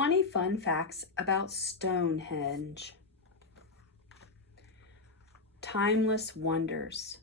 20 fun facts about Stonehenge. Timeless wonders.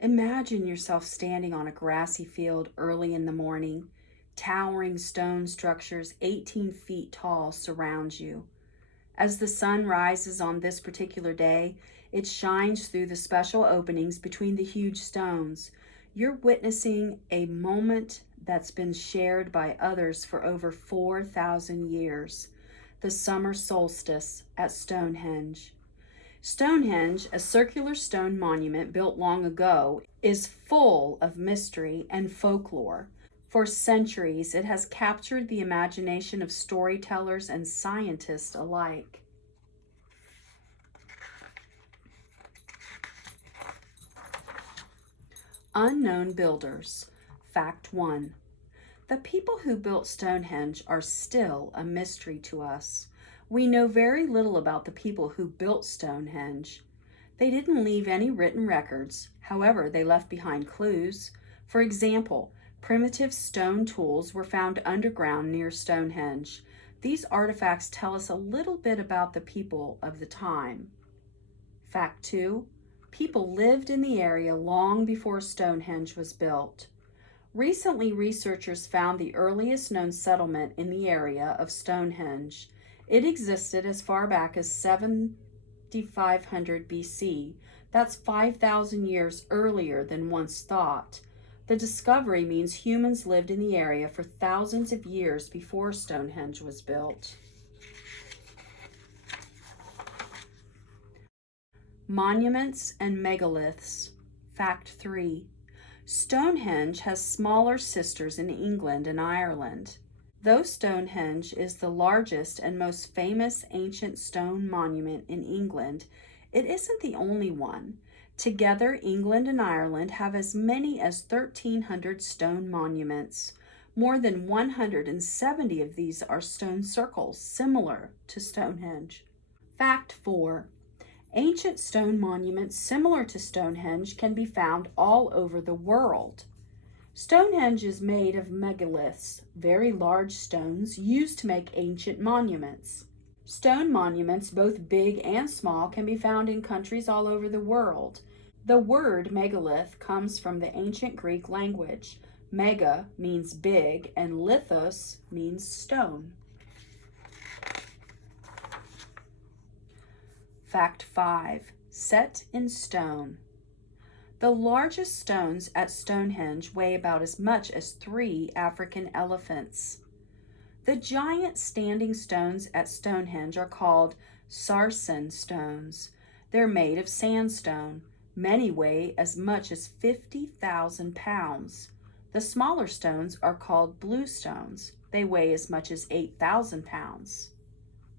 Imagine yourself standing on a grassy field early in the morning. Towering stone structures 18 feet tall surround you. As the sun rises on this particular day, it shines through the special openings between the huge stones. You're witnessing a moment that's been shared by others for over 4,000 years, the summer solstice at Stonehenge. Stonehenge, a circular stone monument built long ago, is full of mystery and folklore. For centuries, it has captured the imagination of storytellers and scientists alike. Unknown builders. Fact 1. The people who built Stonehenge are still a mystery to us. We know very little about the people who built Stonehenge. They didn't leave any written records. However, they left behind clues. For example, primitive stone tools were found underground near Stonehenge. These artifacts tell us a little bit about the people of the time. Fact 2. People lived in the area long before Stonehenge was built. Recently, researchers found the earliest known settlement in the area of Stonehenge. It existed as far back as 7500 BC. That's 5,000 years earlier than once thought. The discovery means humans lived in the area for thousands of years before Stonehenge was built. Monuments and megaliths. Fact 3. Stonehenge has smaller sisters in England and Ireland. Though Stonehenge is the largest and most famous ancient stone monument in England, it isn't the only one. Together, England and Ireland have as many as 1,300 stone monuments. More than 170 of these are stone circles, similar to Stonehenge. Fact 4. Ancient stone monuments similar to Stonehenge can be found all over the world. Stonehenge is made of megaliths, very large stones used to make ancient monuments. Stone monuments, both big and small, can be found in countries all over the world. The word megalith comes from the ancient Greek language. Mega means big and lithos means stone. Fact 5. Set in stone. The largest stones at Stonehenge weigh about as much as 3 African elephants. The giant standing stones at Stonehenge are called sarsen stones. They're made of sandstone. Many weigh as much as 50,000 pounds. The smaller stones are called blue stones. They weigh as much as 8,000 pounds.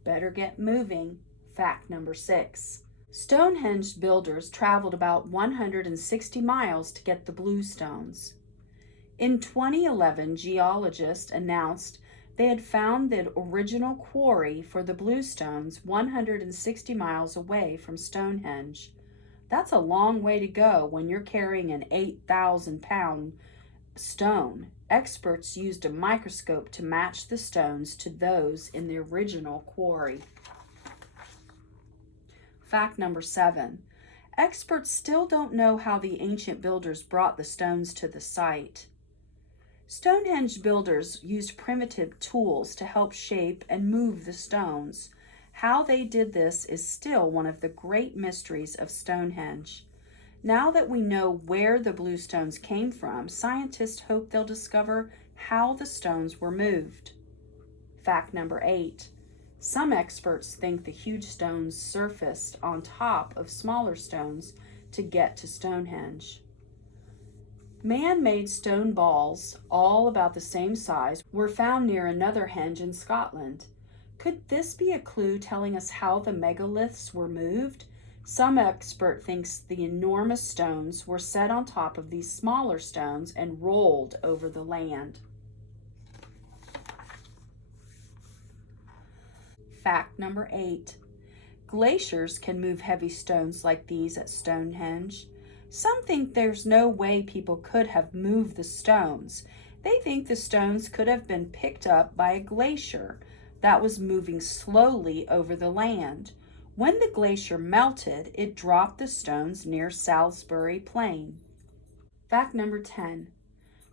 Better get moving. Fact number 6. Stonehenge builders traveled about 160 miles to get the blue stones. In 2011, geologists announced they had found the original quarry for the blue stones 160 miles away from Stonehenge. That's a long way to go when you're carrying an 8,000-pound stone. Experts used a microscope to match the stones to those in the original quarry. Fact number 7. Experts still don't know how the ancient builders brought the stones to the site. Stonehenge builders used primitive tools to help shape and move the stones. How they did this is still one of the great mysteries of Stonehenge. Now that we know where the blue stones came from, scientists hope they'll discover how the stones were moved. Fact number 8. Some experts think the huge stones surfaced on top of smaller stones to get to Stonehenge. Man-made stone balls, all about the same size, were found near another henge in Scotland. Could this be a clue telling us how the megaliths were moved? Some expert thinks the enormous stones were set on top of these smaller stones and rolled over the land. Fact number 8. Glaciers can move heavy stones like these at Stonehenge. Some think there's no way people could have moved the stones. They think the stones could have been picked up by a glacier. that was moving slowly over the land. When the glacier melted, it dropped the stones near Salisbury Plain. Fact number 10.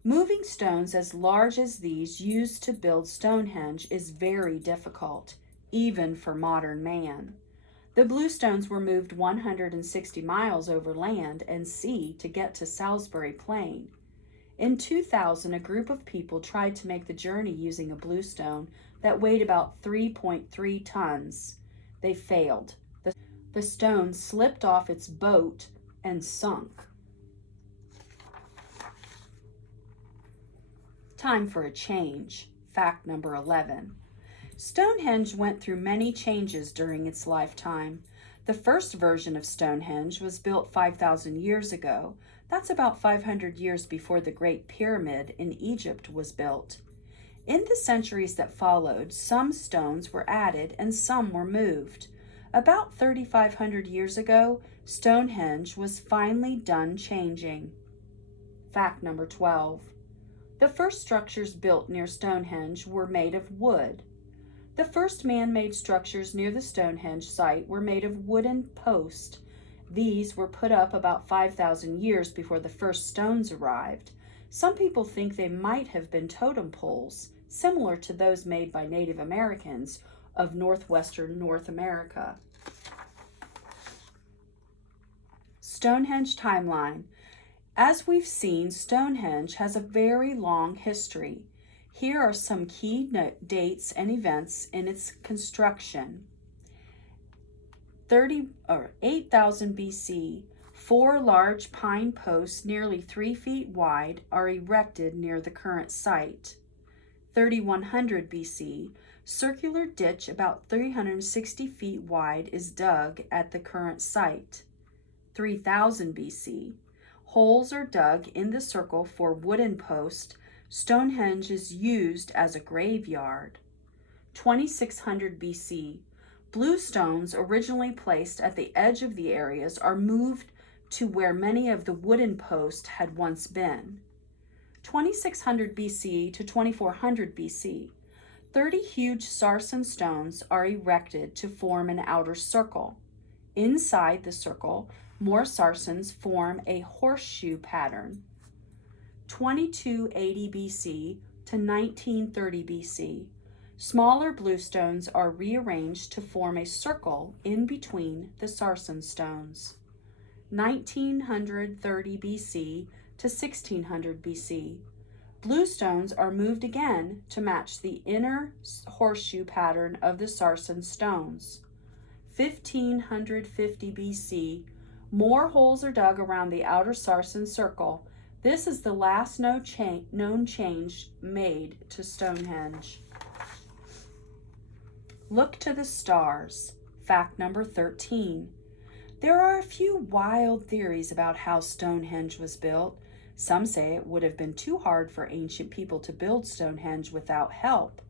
Moving stones as large as these used to build Stonehenge is very difficult, even for modern man. The blue stones were moved 160 miles over land and sea to get to Salisbury Plain. In 2000, a group of people tried to make the journey using a bluestone that weighed about 3.3 tons. They failed. The stone slipped off its boat and sunk. Time for a change. Fact number 11. Stonehenge went through many changes during its lifetime. The first version of Stonehenge was built 5,000 years ago. That's about 500 years before the Great Pyramid in Egypt was built. In the centuries that followed, some stones were added and some were moved. About 3,500 years ago, Stonehenge was finally done changing. Fact number 12. The first structures built near Stonehenge were made of wood. The first man-made structures near the Stonehenge site were made of wooden posts. These were put up about 5,000 years before the first stones arrived. Some people think they might have been totem poles, similar to those made by Native Americans of northwestern North America. Stonehenge timeline. As we've seen, Stonehenge has a very long history. Here are some key dates and events in its construction. 8,000 BC, 4 large pine posts nearly 3 feet wide are erected near the current site. 3,100 BC, circular ditch about 360 feet wide is dug at the current site. 3,000 BC, holes are dug in the circle for wooden posts. Stonehenge is used as a graveyard. 2600 BC, blue stones originally placed at the edge of the areas are moved to where many of the wooden posts had once been. 2600 BC to 2400 BC, 30 huge sarsen stones are erected to form an outer circle. Inside the circle, more sarsens form a horseshoe pattern. 2280 BC to 1930 BC, smaller bluestones are rearranged to form a circle in between the sarsen stones. 1930 BC to 1600 BC, bluestones are moved again to match the inner horseshoe pattern of the sarsen stones. 1550 BC, more holes are dug around the outer sarsen circle. This is the last known change made to Stonehenge. Look to the stars. Fact number 13. There are a few wild theories about how Stonehenge was built. Some say it would have been too hard for ancient people to build Stonehenge without help.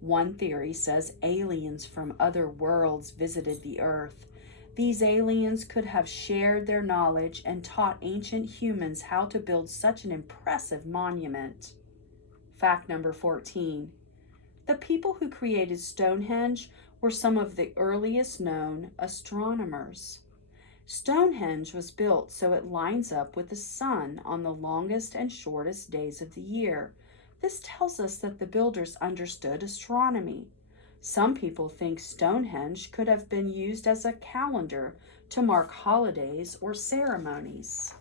One theory says aliens from other worlds visited the earth. These aliens could have shared their knowledge and taught ancient humans how to build such an impressive monument. Fact number 14. The people who created Stonehenge were some of the earliest known astronomers. Stonehenge was built so it lines up with the sun on the longest and shortest days of the year. This tells us that the builders understood astronomy. Some people think Stonehenge could have been used as a calendar to mark holidays or ceremonies.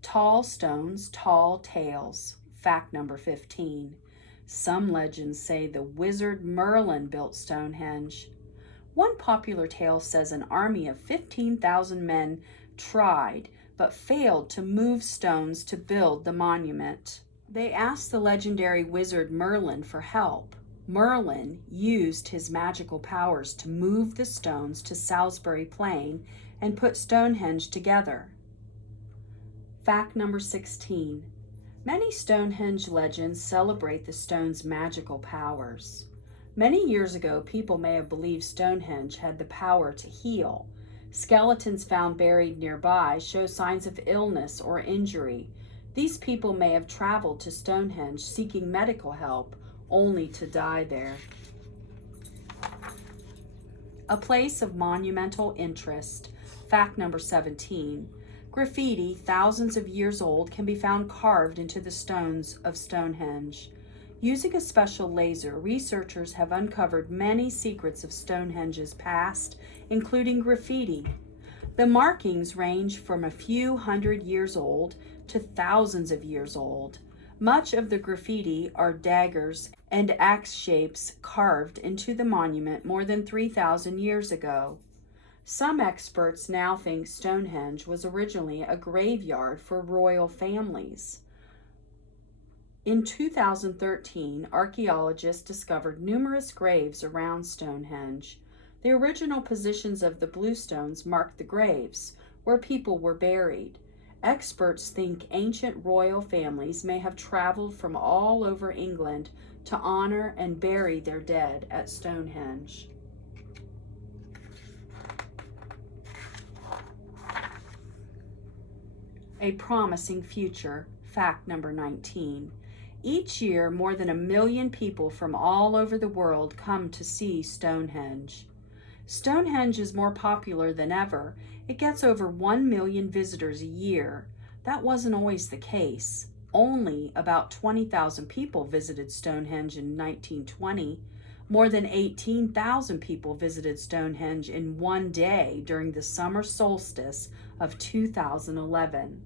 Tall stones, tall tales. Fact number 15. Some legends say the wizard Merlin built Stonehenge. One popular tale says an army of 15,000 men tried but failed to move stones to build the monument. They asked the legendary wizard Merlin for help. Merlin used his magical powers to move the stones to Salisbury Plain and put Stonehenge together. Fact number 16. Many Stonehenge legends celebrate the stone's magical powers. Many years ago, people may have believed Stonehenge had the power to heal. Skeletons found buried nearby show signs of illness or injury. These people may have traveled to Stonehenge seeking medical help only to die there. A place of monumental interest. Fact number 17. Graffiti, thousands of years old, can be found carved into the stones of Stonehenge. Using a special laser, researchers have uncovered many secrets of Stonehenge's past, including graffiti. The markings range from a few hundred years old to thousands of years old. Much of the graffiti are daggers and axe shapes carved into the monument more than 3,000 years ago. Some experts now think Stonehenge was originally a graveyard for royal families. In 2013, archaeologists discovered numerous graves around Stonehenge. The original positions of the bluestones marked the graves, where people were buried. Experts think ancient royal families may have traveled from all over England to honor and bury their dead at Stonehenge. A promising future. Fact number 19. Each year, more than 1 million people from all over the world come to see Stonehenge. Stonehenge is more popular than ever. It gets over 1 million visitors a year. That wasn't always the case. Only about 20,000 people visited Stonehenge in 1920. More than 18,000 people visited Stonehenge in one day during the summer solstice of 2011.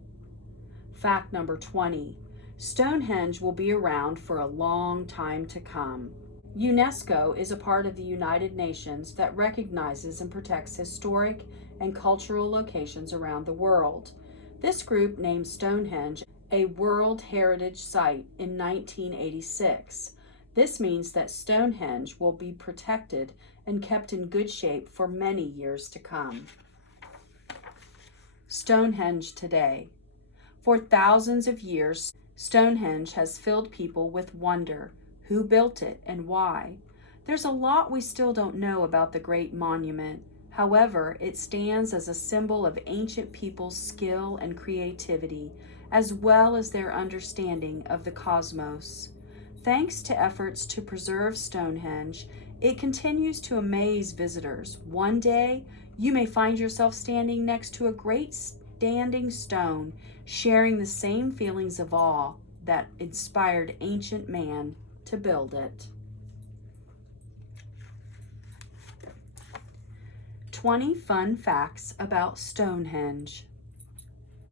Fact number 20. Stonehenge will be around for a long time to come. UNESCO is a part of the United Nations that recognizes and protects historic and cultural locations around the world. This group named Stonehenge a World Heritage Site in 1986. This means that Stonehenge will be protected and kept in good shape for many years to come. Stonehenge today. For thousands of years, Stonehenge has filled people with wonder. Who built it and why? There's a lot we still don't know about the great monument. However, it stands as a symbol of ancient people's skill and creativity, as well as their understanding of the cosmos. Thanks to efforts to preserve Stonehenge, it continues to amaze visitors. One day, you may find yourself standing next to a great standing stone, sharing the same feelings of awe that inspired ancient man to build it. 20 fun facts about Stonehenge.